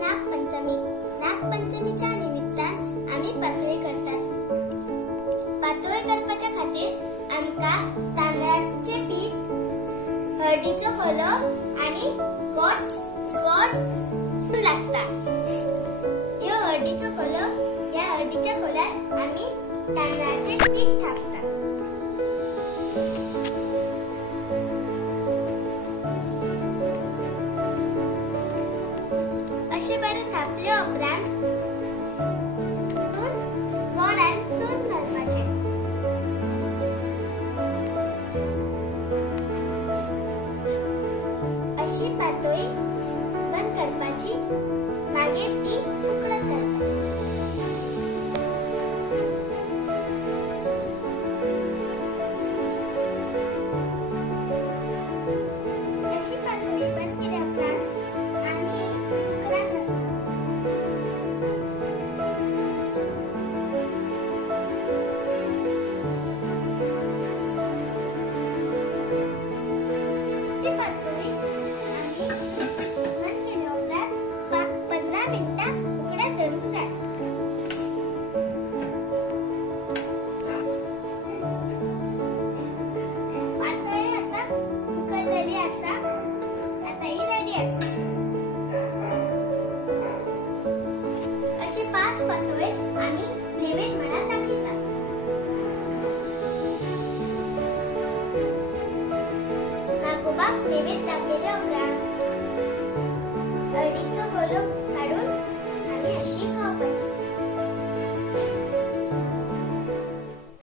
नागपंचमी. नागपंचमीच्या निमित्तान आम्ही पातोळी करतात. पातोळी करपाच्या खातीर आमका तांदळाचे पीठ, हळदीचो खोलो आणि गोड लागता. ह्यो हळदीचो खोलो, या हळदीच्या खोल्यात आम्ही तांदळाचे पीठ टाकतात. अशे बरे थापले उपरांत गोड आणि चून घालपाचे. अशी पातोळी बंद करपाची, मागीर ती उकडत घालपाची. अशी पातोळी बंद केल्या उपरांत आम्ही कुकरात घालतात. ती पातोळी आम्ही बंद केल्या उपरांत 15 मिनिटां उकड्यात धरून जाय. पातोळी आता उकळलेली आसा. आता ही रेडी आसा. अशी 5 पातोळे आम्ही नैवेद्य म्हणून दाखयतात. नागोबाक नैवेद्य दाखयतात.